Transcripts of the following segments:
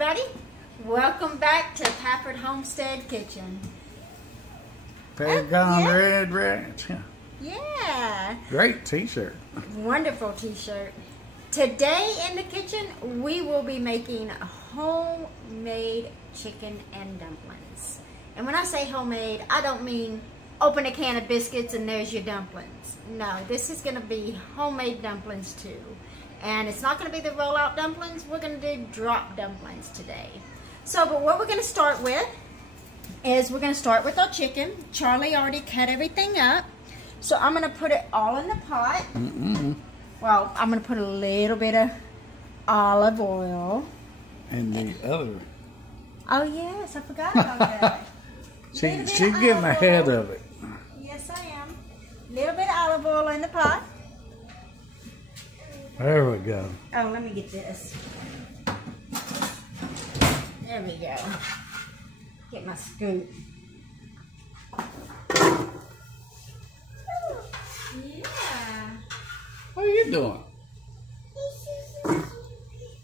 everybody. Welcome back to Pafford Homestead Kitchen. Paragon Red Ranch. Yeah. Great t-shirt. Wonderful t-shirt. Today in the kitchen, we will be making homemade chicken and dumplings. And when I say homemade, I don't mean open a can of biscuits and there's your dumplings. No, this is going to be homemade dumplings too. And it's not going to be the roll-out dumplings. We're going to do drop dumplings today. So, but what we're going to start with is we're going to start with our chicken. Charlie already cut everything up. So I'm going to put it all in the pot. Well, I'm going to put a little bit of olive oil. And the other. Oh, yes. I forgot about that. She's getting ahead of it. Yes, I am. A little bit of olive oil in the pot. There we go. Oh, let me get this. There we go. Get my scoop. Yeah. What are you doing?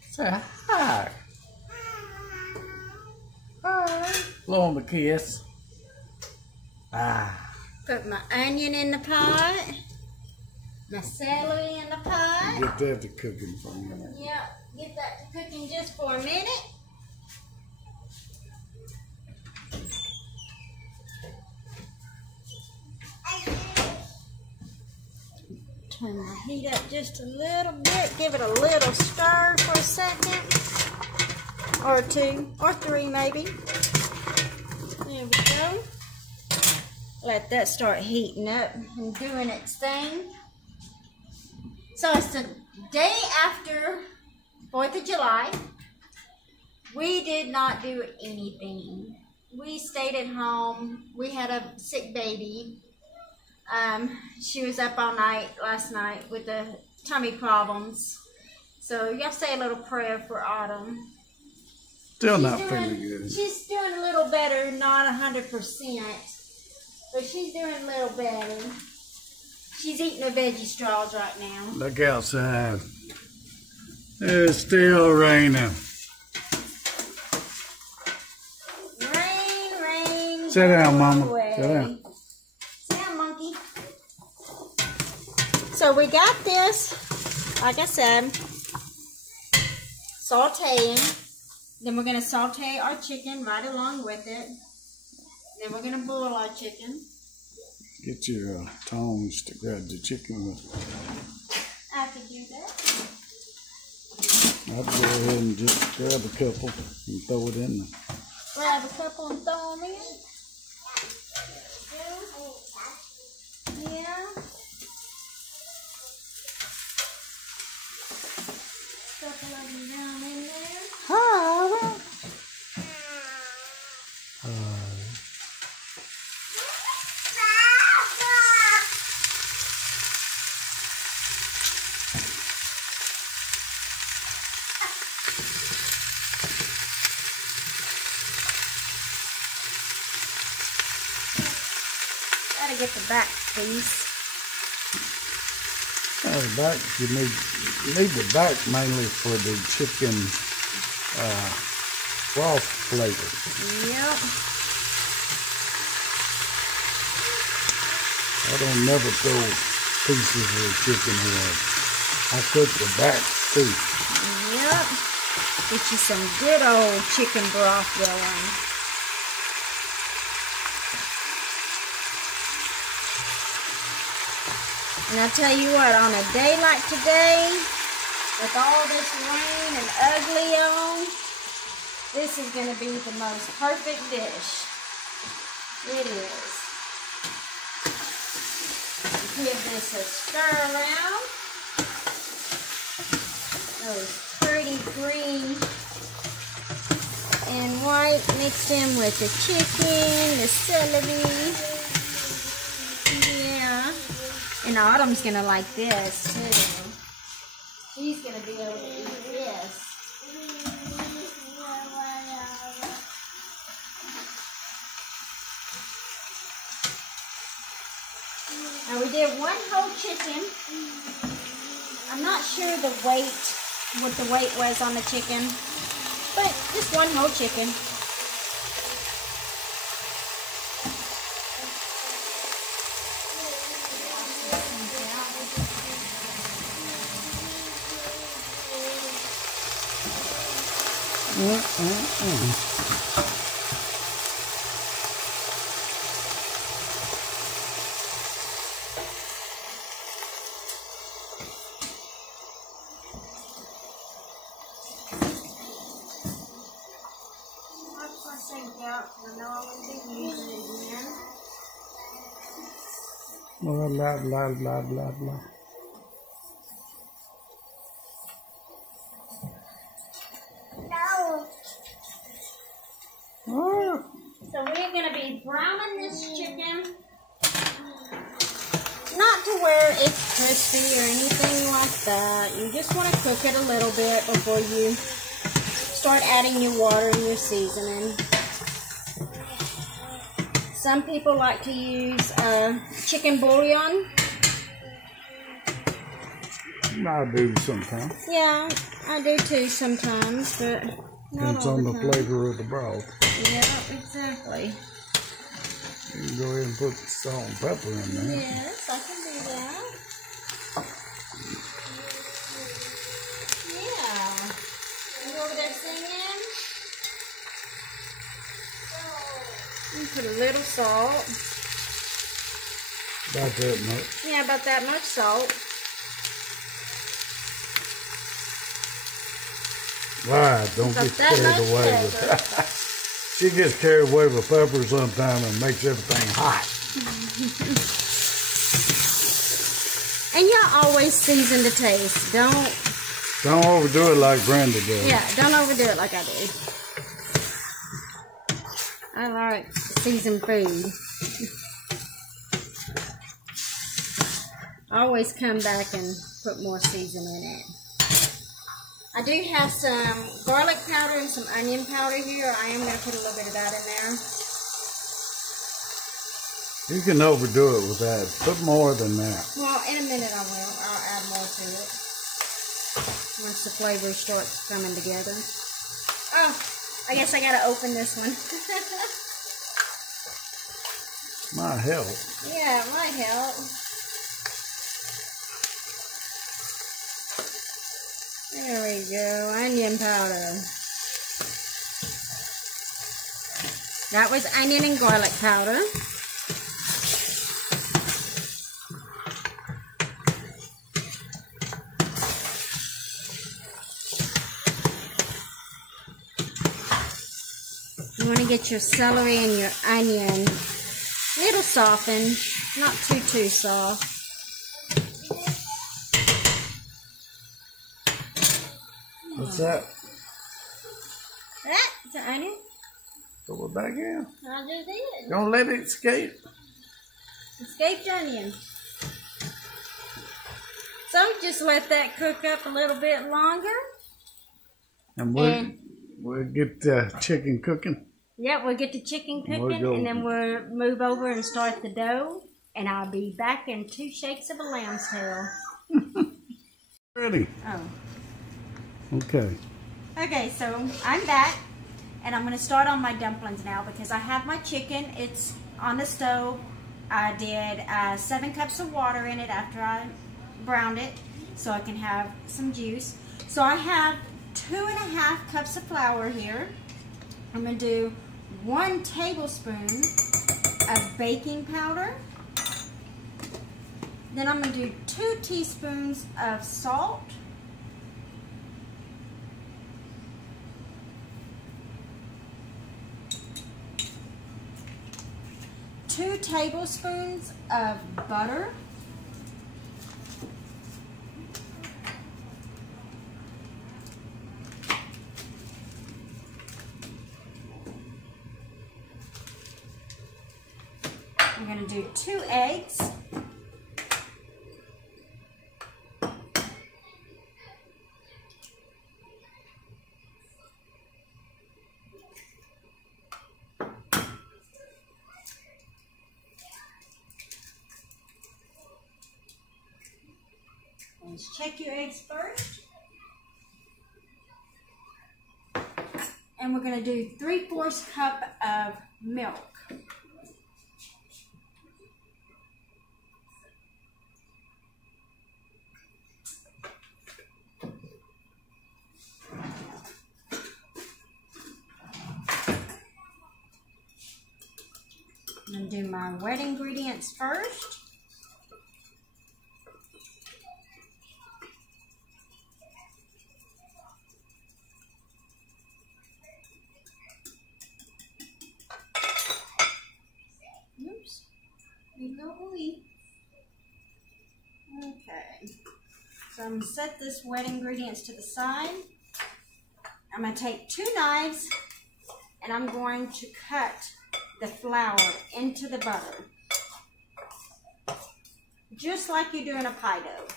Say hi. Hi. Blow him a kiss. Ah. Put my onion in the pot. My celery in the pot. Get that to cooking for a minute. Yeah, get that to cooking just for a minute. Turn my heat up just a little bit. Give it a little stir for a second. Or two. Or three maybe. There we go. Let that start heating up and doing its thing. So it's the day after 4th of July. We did not do anything. We stayed at home. We had a sick baby. She was up all night last night with the tummy problems. So you have to say a little prayer for Autumn. Still not feeling good. She's doing a little better, not 100%. But she's doing a little better. She's eating her veggie straws right now. Look outside. It's still raining. Rain. Sit down, Mama. Away. Sit down. Sit down, monkey. So we got this, like I said, sauteing. Then we're going to saute our chicken right along with it. Then we're going to boil our chicken. Get your tongs to grab the chicken with. I can do that. I'd go ahead and just grab a couple and throw it in there. Grab a couple and throw them in. Yeah. Couple of them down in there. Oh. Gotta get the back piece. The back, you need the back mainly for the chicken broth flavor. Yep. I don't never throw pieces of chicken away. I cook the back too. Yep. Get you some good old chicken broth going. And I tell you what, on a day like today, with all this rain and ugly on, this is going to be the most perfect dish. It is. Give this a stir around. Those pretty green and white mixed in with the chicken, the celery. Yeah. And Autumn's gonna like this too. She's gonna be able to eat this. Now we did one whole chicken. I'm not sure the weight, what the weight was on the chicken, but Just one whole chicken. Blah, blah, blah, blah, blah, blah. No. So we're going to be browning this chicken. Not to where it's crispy or anything like that. You just want to cook it a little bit before you start adding your water and your seasoning. Some people like to use chicken bouillon. I do sometimes. Yeah, I do too sometimes, but not depends all on the the time. flavor of the broth. Yeah, exactly. You can go ahead and put salt and pepper in there. Yes, I can do that. Yeah. You over there singing? You put a little salt. About that much. Yeah, about that much salt. Right, don't About get that carried much away pepper. with that. She gets carried away with pepper sometimes and makes everything hot. And y'all always season to taste. Don't overdo it like Brandy does. Yeah, don't overdo it like I do. I like seasoned food. I always come back and put more seasoning in it. I do have some garlic powder and some onion powder here. I am going to put a little bit of that in there. You can overdo it with that. Put more than that. Well, in a minute I will. I'll add more to it. Once the flavor starts coming together. Oh, I guess I got to open this one. Might help. Yeah, it might help. There we go, onion powder. That was onion and garlic powder. You want to get your celery and your onion a little softened, not too soft. What's that? Is that onion? Throw it back in. I just did. Don't let it escape. Escaped onion. So just let that cook up a little bit longer. And we'll get the chicken cooking. Yeah, we'll get the chicken cooking, We'll and then we'll move over and start the dough. And I'll be back in 2 shakes of a lamb's tail. Ready. Oh. Okay. Okay, so I'm back, and I'm going to start on my dumplings now because I have my chicken. It's on the stove. I did 7 cups of water in it after I browned it so I can have some juice. So I have 2.5 cups of flour here. I'm going to do 1 tablespoon of baking powder. Then I'm going to do 2 teaspoons of salt. 2 tablespoons of butter. I'm going to do 2 eggs. Let's check your eggs first. And we're going to do 3/4 cup of milk. I'm going to do my wet ingredients first. Oops. Okay. So I'm going to set this wet ingredients to the side. I'm going to take 2 knives and I'm going to cut the flour into the butter, just like you do in a pie dough.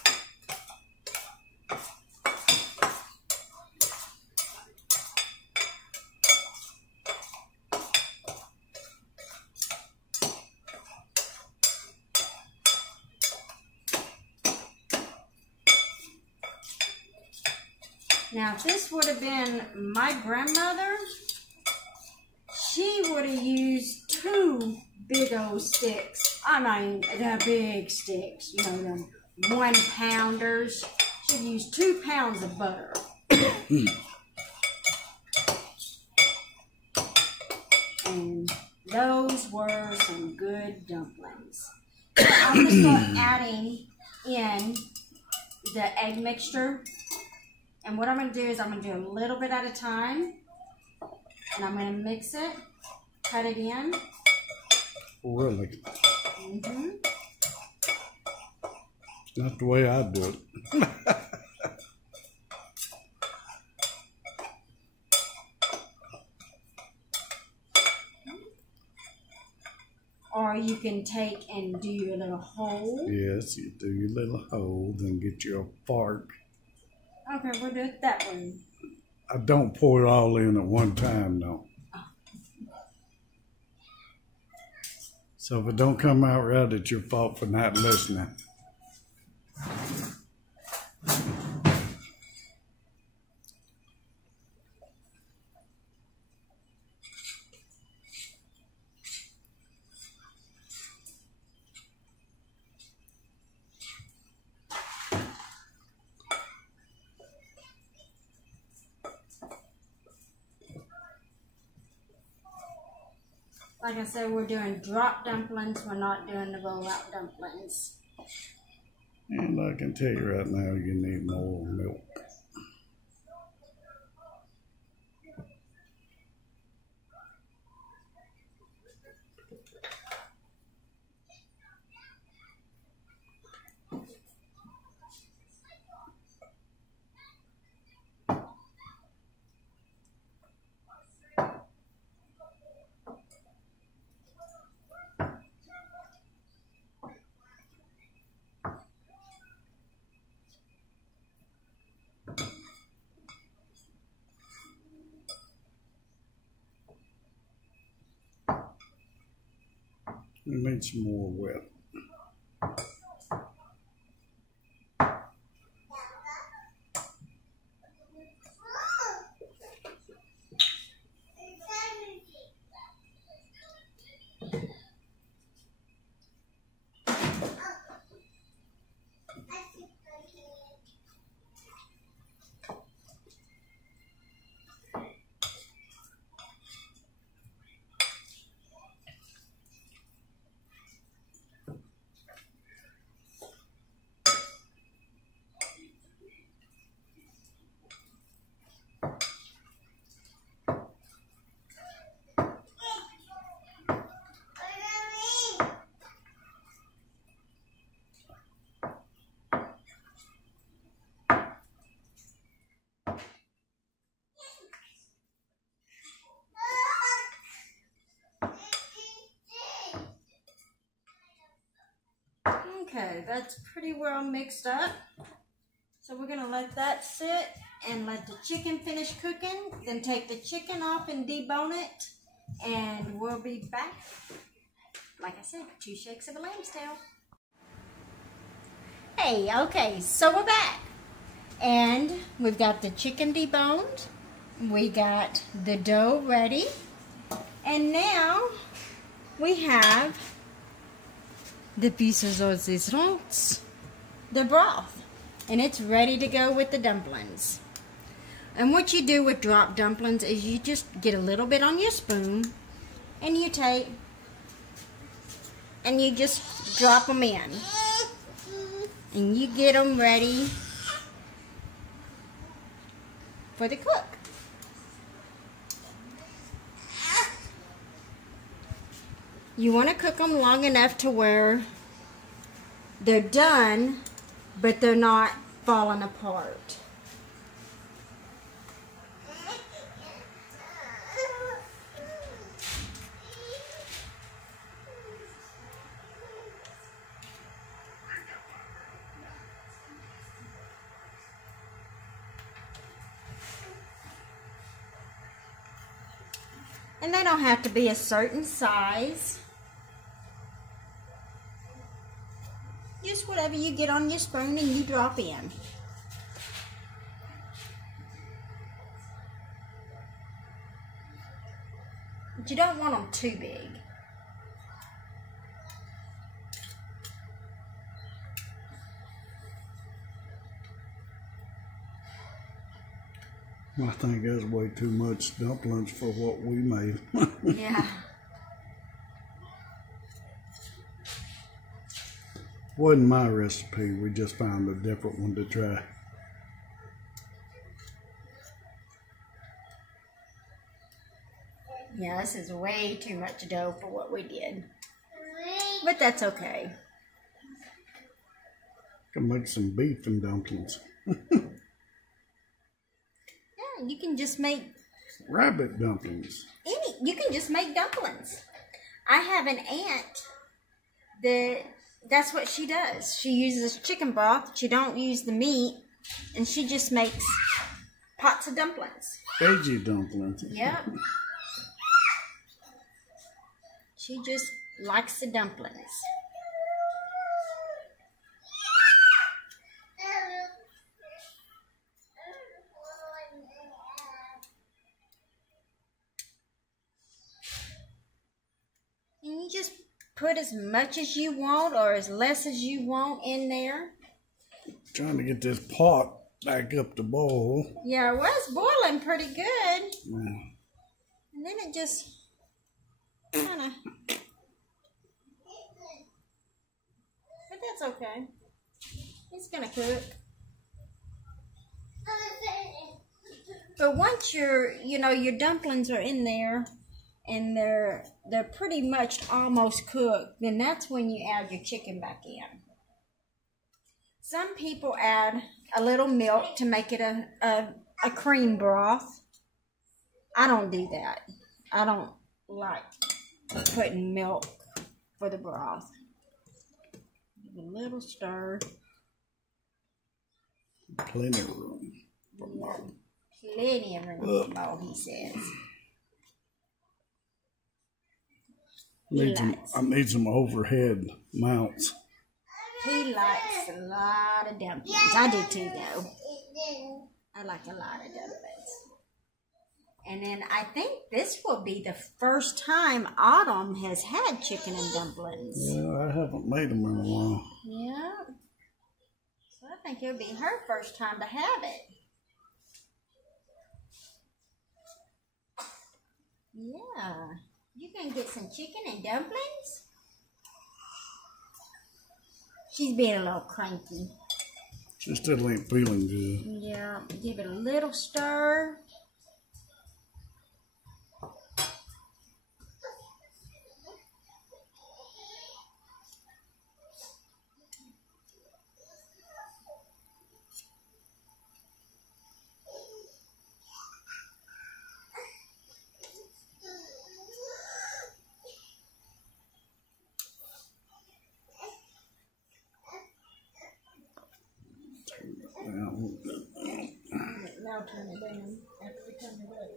Now, if this would have been my grandmother, she would have used 2 big old sticks. I mean, the big sticks, you know, the 1-pounders. She'd use 2 pounds of butter. And those were some good dumplings. So I'm going to start adding in the egg mixture. And what I'm going to do is I'm going to do a little bit at a time. And I'm going to mix it, cut it in. Really? Mm-hmm. Not the way I do it. Or you can take and do your little hole. Yes, you do your little hole, then get your fork. Okay, we'll do it that way. I don't pour it all in at one time, though. So if it don't come out right, it's your fault for not listening. Like I said, we're doing drop dumplings. We're not doing the roll-out dumplings. And I can tell you right now, you need more milk. We need some more wet. Okay, that's pretty well mixed up. So we're going to let that sit and let the chicken finish cooking. Then take the chicken off and debone it. And we'll be back. Like I said, 2 shakes of a lamb's tail. Hey, okay, so we're back. And we've got the chicken deboned. we got the dough ready. And now we have the pieces of these rots, the broth. And it's ready to go with the dumplings. And what you do with drop dumplings is you just get a little bit on your spoon and you take and you just drop them in. And you get them ready for the cook. You want to cook them long enough to where they're done, but they're not falling apart. And they don't have to be a certain size. Just whatever you get on your spoon and you drop in. But you don't want them too big. I think that's way too much dumplings for what we made. Yeah. Wasn't my recipe. We just found a different one to try. Yeah, this is way too much dough for what we did. But that's okay. Can make some beef and dumplings. Yeah, you can just make Rabbit dumplings. you can just make dumplings. I have an aunt that's what she does. She uses chicken broth. She don't use the meat, and she just makes pots of dumplings. Veggie dumplings. Yep. She just likes the dumplings. And you just put as much as you want or as less as you want in there. Trying to get this pot back up to boil. Yeah, it was boiling pretty good. Yeah. And then it just kind of... But that's okay. It's going to cook. But once your dumplings are in there, and they're pretty much almost cooked, then that's when you add your chicken back in. Some people add a little milk to make it a cream broth. I don't do that. I don't like putting milk for the broth. Give it a little stir. Plenty of room for Mom. Plenty of room for Mo, he says. I need some overhead mounts. He likes a lot of dumplings. I do too, though. I like a lot of dumplings. And then I think this will be the first time Autumn has had chicken and dumplings. Yeah, I haven't made them in a while. Yeah. So I think it'll be her first time to have it. Yeah. You can get some chicken and dumplings? She's being a little cranky. She still ain't feeling good. Yeah, give it a little stir. Now turn it down after we turn it up.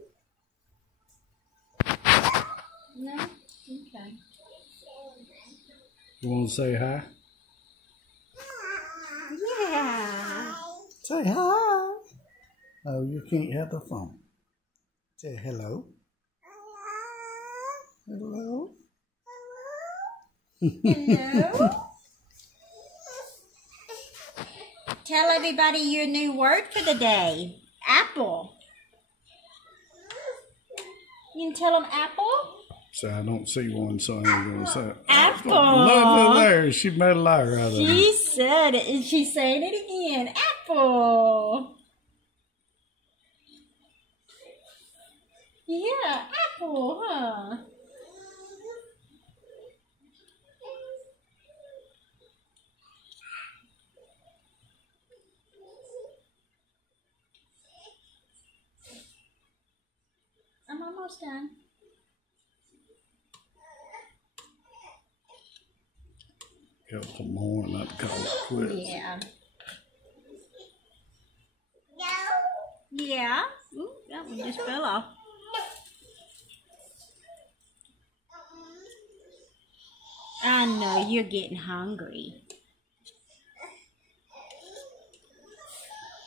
No? Okay. You want to say hi? Yeah. Say hi. Oh, you can't have the phone. Say hello. Hello. Hello. Tell everybody your new word for the day. Apple. You can tell them apple? So I don't see one, so I ain't gonna say it. Apple. Look there. She made a liar out of it. She said it, and she's saying it again. Apple. Yeah, apple, huh? I'm almost done. Couple more and I'd call it quits. Yeah. Yeah. Ooh, that one just fell off. I know you're getting hungry.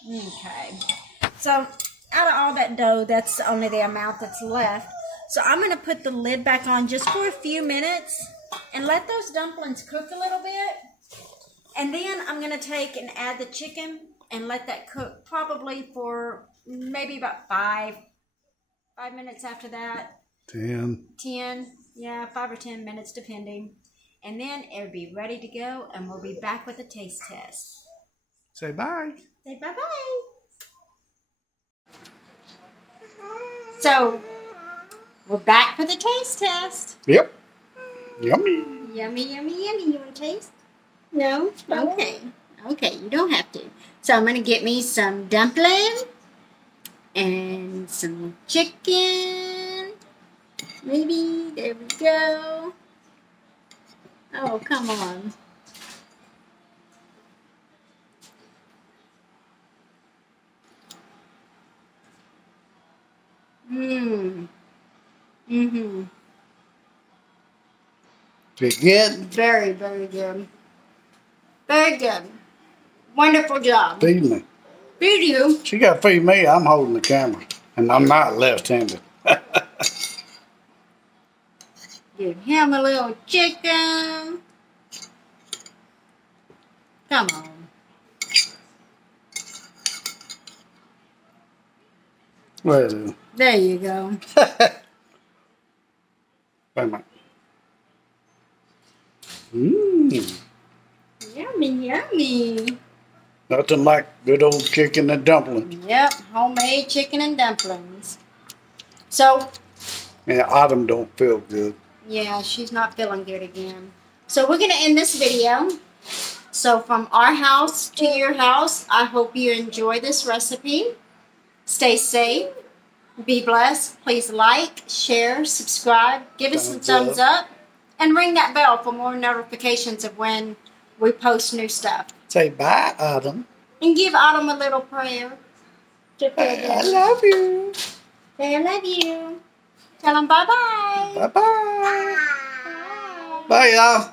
Okay. So out of all that dough, that's only the amount that's left. So I'm going to put the lid back on just for a few minutes and let those dumplings cook a little bit. And then I'm going to take and add the chicken and let that cook probably for maybe about 5 minutes after that. 10. 10, yeah, 5 or 10 minutes depending. And then it'll be ready to go and we'll be back with a taste test. Say bye. Say bye-bye. So, we're back for the taste test. Yep. Yummy. Yummy, yummy, yummy. You want to taste? No? Okay. Okay, you don't have to. So, I'm going to get me some dumpling and some chicken. Maybe. There we go. Oh, come on. Mmm. Mm-hmm. Is it good? Very, very good. Very good. Wonderful job. Feed me. Feed you. She got to feed me. I'm holding the camera. And I'm not left-handed. Give him a little chicken. Come on. Well, There you go. wait a minute. Mmm. Yummy, yummy. Nothing like good old chicken and dumplings. Yep, homemade chicken and dumplings. So, And Autumn don't feel good. yeah, she's not feeling good again. So we're going to end this video. So from our house to your house, I hope you enjoy this recipe. Stay safe. Be blessed. Please like, share, subscribe. Give us some thumbs up. And ring that bell for more notifications of when we post new stuff. Say bye, Autumn. And give Autumn a little prayer. To feel I good. love you. Say I love you. Tell them bye-bye. Bye-bye. Bye. Bye, y'all.